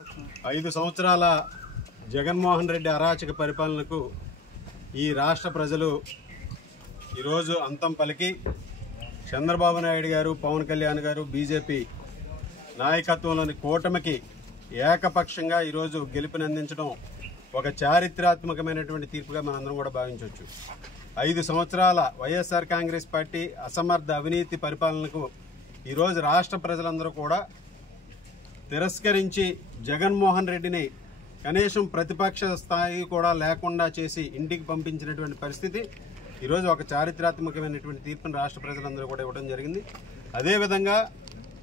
5 సంవత్సరాల జగన్మోహన్ రెడ్డి అరాచక పరిపాలనకు ఈ రాష్ట్ర ప్రజలు ఈరోజు అంతం పలికి చంద్రబాబు నాయుడు గారు, పవన్ కళ్యాణ్ గారు, బీజేపీ నాయకత్వంలోని కూటమికి ఏకపక్షంగా ఈరోజు గెలుపునందించడం ఒక చారిత్రాత్మకమైనటువంటి తీర్పుగా మనందరం కూడా భావించవచ్చు. 5 సంవత్సరాల వైఎస్ఆర్ కాంగ్రెస్ పార్టీ అసమర్థ అవినీతి పరిపాలనకు ఈరోజు రాష్ట్ర ప్రజలందరూ కూడా తిరస్కరించి జగన్మోహన్ రెడ్డిని కనీసం ప్రతిపక్ష స్థాయి కూడా లేకుండా చేసి ఇంటికి పంపించినటువంటి పరిస్థితి ఈరోజు ఒక చారిత్రాత్మకమైనటువంటి తీర్పును రాష్ట్ర ప్రజలందరూ కూడా ఇవ్వడం జరిగింది. అదేవిధంగా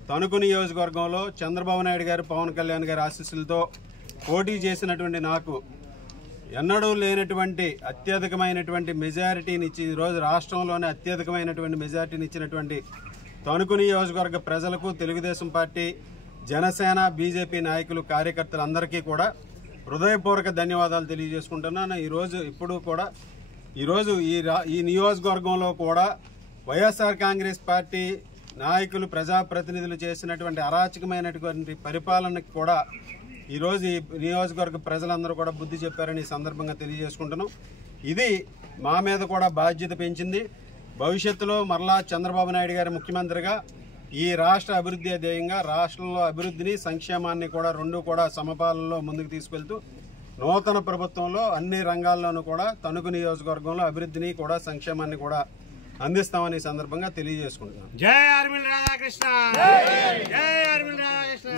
తణుకు నియోజకవర్గంలో చంద్రబాబు నాయుడు గారు, పవన్ కళ్యాణ్ గారి ఆశీస్సులతో పోటీ చేసినటువంటి నాకు ఎన్నడూ లేనటువంటి అత్యధికమైనటువంటి మెజారిటీని ఇచ్చి ఈరోజు రాష్ట్రంలోనే అత్యధికమైనటువంటి మెజారిటీని ఇచ్చినటువంటి తణుకు నియోజకవర్గ ప్రజలకు, తెలుగుదేశం పార్టీ, జనసేన, బీజేపీ నాయకులు, కార్యకర్తలందరికీ కూడా హృదయపూర్వక ధన్యవాదాలు తెలియజేసుకుంటున్నాను. ఈరోజు ఈ నియోజకవర్గంలో కూడా వైఎస్ఆర్ కాంగ్రెస్ పార్టీ నాయకులు, ప్రజాప్రతినిధులు చేసినటువంటి అరాచకమైనటువంటి పరిపాలనకు కూడా ఈరోజు ఈ నియోజకవర్గ ప్రజలందరూ కూడా బుద్ధి చెప్పారని ఈ సందర్భంగా తెలియజేసుకుంటున్నాం. ఇది మా మీద కూడా బాధ్యత పెంచింది. భవిష్యత్తులో మరలా చంద్రబాబు నాయుడు గారి ముఖ్యమంత్రిగా ఈ రాష్ట్ర అభివృద్ధి ధ్యేయంగా రాష్ట్రంలో అభివృద్ధిని, సంక్షేమాన్ని కూడా రెండు కూడా సమపాలనలో ముందుకు తీసుకెళ్తూ నూతన ప్రభుత్వంలో అన్ని రంగాల్లోనూ కూడా తణుకు నియోజకవర్గంలో అభివృద్ధిని కూడా సంక్షేమాన్ని కూడా అందిస్తామని సందర్భంగా తెలియజేసుకుంటున్నాం. జై ఆర్మిల్ రాధాకృష్ణ, జై ఆర్మిల్ రాధాకృష్ణ.